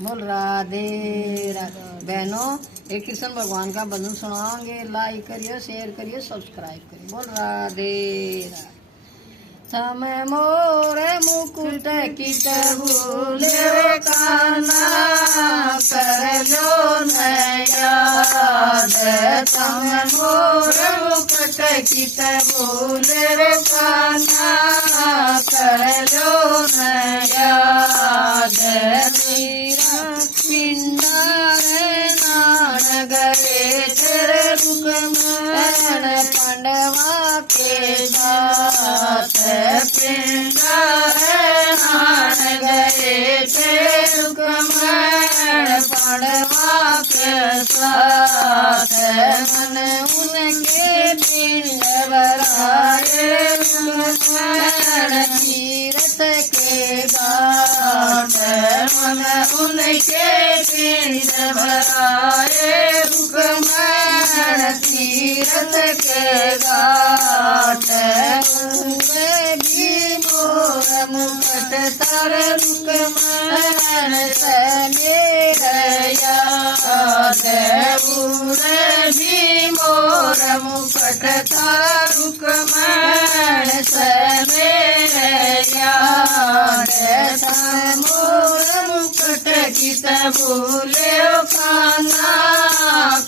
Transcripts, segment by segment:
बोल राधे राधे। बहनों, एक कृष्ण भगवान का भजन सुनाओगे, लाइक करिए, शेयर करिए, सब्सक्राइब करिए। बोल राधे राधे। थम मोरे मुकुट की भूले काना, कर लो नया याद। थम मोरे मुकुट की भूले काना, कर लो नया याद। मेरा पिंडार नाड़ गए तेरे रुकमण पांडवा के साथ। पिंडार नाड़ गए तेरे रुकमण पांडवा के साथ। मन उनके पिंड भराए रुकमण तीरथ के घाट। मन उनके पिंड भराए रुकमण तीरथ के घाट। उनके भी मोर मुकुट तर रुकमण सने याद। उनके भी मोर मुकुट तर रुकमण सने याद। मोर मुकुट की भूले खाना,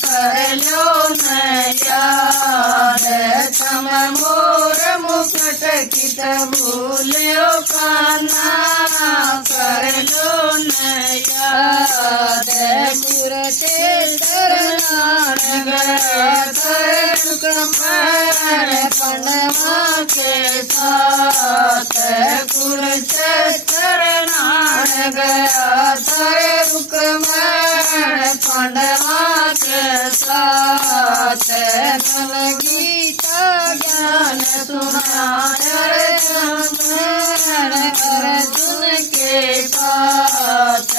कर लो नया याद। थम मोर मुकुट की भूले खाना, कर लो नया याद। कुरुक्षेत्र नाड़ गया तर रुकमण पांडवा के साथ। कुरुक्षेत्र नाड़ गया तर रुकमण पांडवा के साथ। मन गीता ज्ञान सुनाया रुकमण अर्जुन के साथ।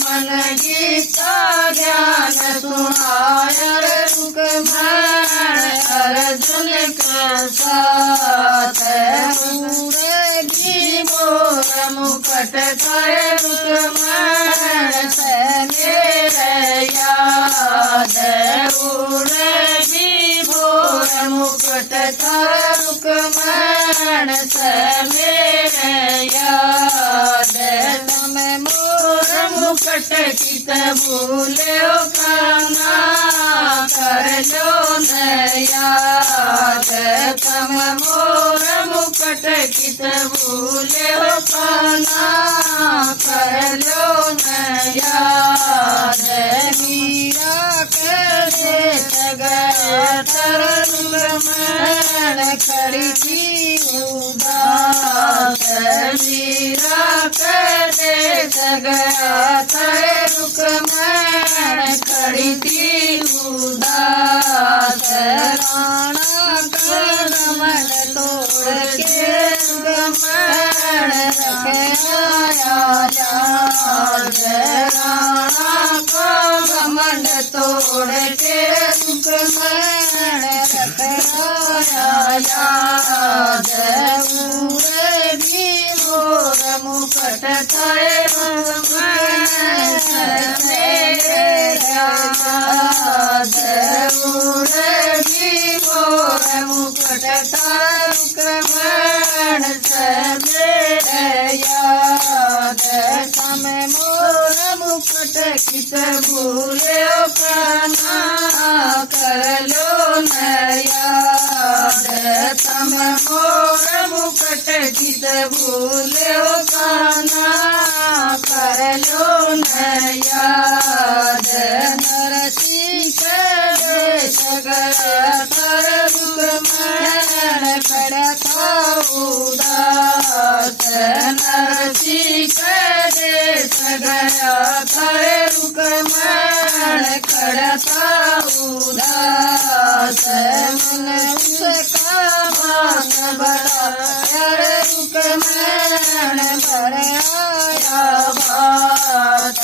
मन गीता ज्ञान सुनाया रुकमण अर्जुन के साथ। पूरे भी मोर मुकुट कर रुकमण सने याद। पूरे भी मोर मुकुट कर रुकमण सने याद। तम मोर मुकुट की भूले खाना, कर लो नया याद। तम मोर मुकुट की भूले खाना, कर लो नया याद। मीरा कैसे गया तर रुकमण खड़ी थी उदास। मीरा कैसे गया तर रुकमण खड़ी थी उदास। राणा कदमन तोड़ के रुकमण रखे आया याद। राणा कदमन तोड़ के रुकमण रखे आया याद। पूरे भी मोर मुकुट कर रुकमण सने याद। पूरे भी मोर मुकुट कर रुकमण सने याद। तम मोर मुकुट की भूले खाना, कर लो नया याद। तम मोर मुकुट की भूले खाना, कर लो नया याद। नरसिंह देश गया तर रुकमण खड़ा था उदास। नरसिंह देश गया तर रुकमण खड़ा था उदास। मन उसका मान बढ़ाया रुकमण भर आया बात।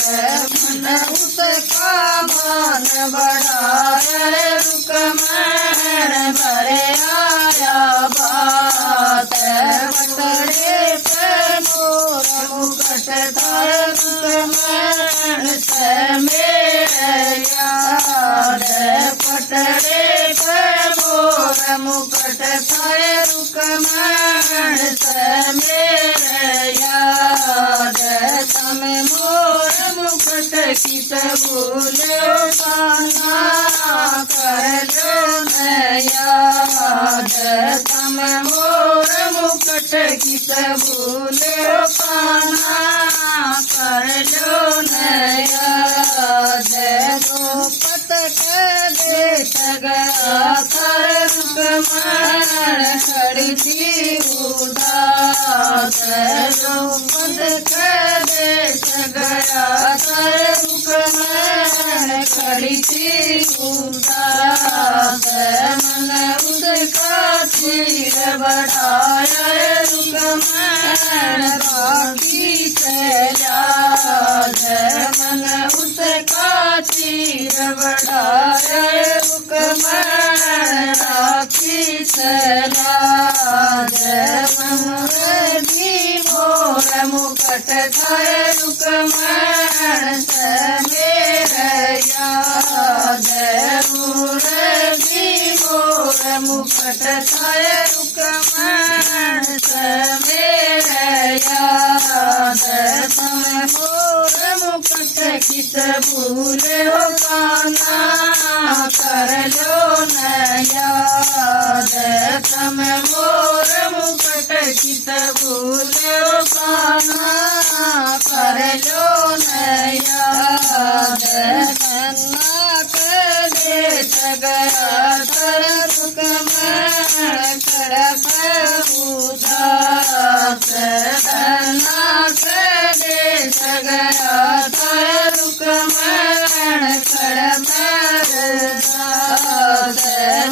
मन उसका मान बढ़ाया रुकमण भर आया बात। बटरे पे मोर मुकुट धर रुकमण मेरे याद पटरे पर मोर मुकुट थाए रुकमण मेरे याद तम मोर मुकुट किस भूलो पाना कर लो न याद तम मोर मुकुट किस भूलो पाना कर लो न याद गोपत देश गया कर रुकमण खड़ी थी उदास गोपत देश गया कर रुकमण खड़ी थी उदास मन उसका तीर बढ़ाया रुकमण राखी याद मन उसका तीर बढ़ाया रुकमण राखी याद भी मोर मुकुट थाए रुकमण मेरे याद भी मोर मुकुट थाए रुकमण मेरे याद तम मोर मुकुट किस भूले हो पाना कर लो न याद तम मोर मुकुट किस भूले हो पाना कर लो न याद देश गया कर रुकमण खड़क उदास देश गया कर रुकमण खड़क उदास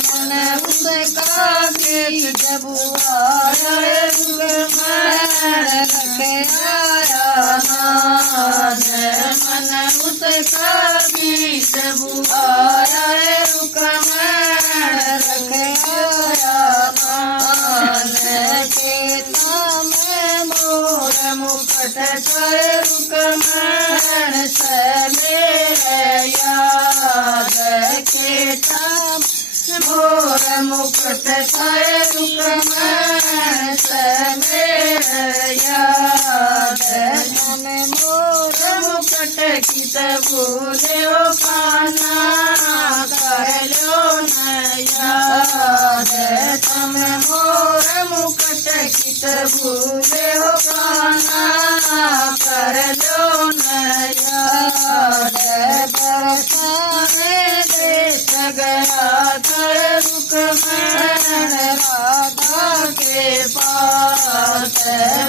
मन उसका बीच बुआया रुकमण आया नाद मन उसका बीच बुआया रुकमण आया नाद के नाम मोर मुकुट थाए रुकमण मेरे याद के नाम मोर मुकुट थाए रुकमण मेरे याद तम मोर मुकुट किस भूले हो पाना कर लो न याद तम मोर मुकुट किस भूले हो पाना कर लो न याद बरसाने देश गया कर रुकमण राधा के पास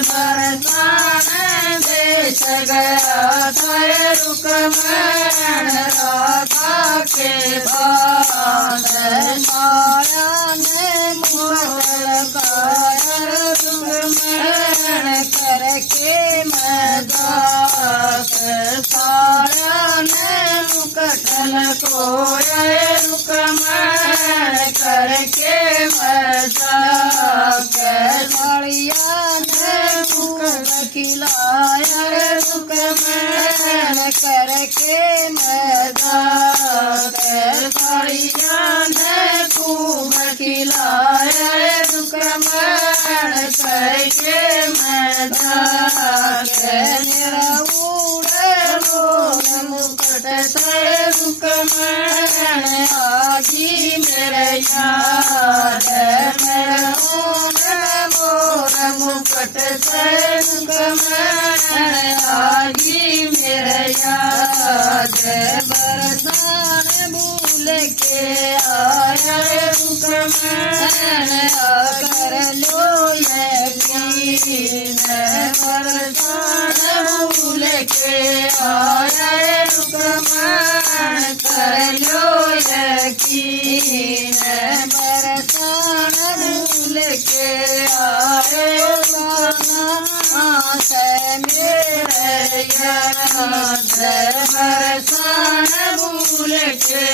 बरसाने देश गया कर रुकमण राधा के पास माया ने मुकुट कायर रुकमण करके मदास साया ने मुकुट कोया रुकमण करके मजाक साड़िया ने मुकुट खिलाया रुकमण करके मजाक साड़िया ने खूब खिलाया रुकमण करके मजाक मेरा मोर मुकुट थाए रुकमण आजी मेरे याद मेरा मोर मुकुट थाए रुकमण आजी मेरे याद बरसाने भूल के आया रुकमण कर लो यकीन बरसाने भूल के आया रुकमण कर लो यकीन बरसाने भूल के आया मेरे याद बरसाने भूल के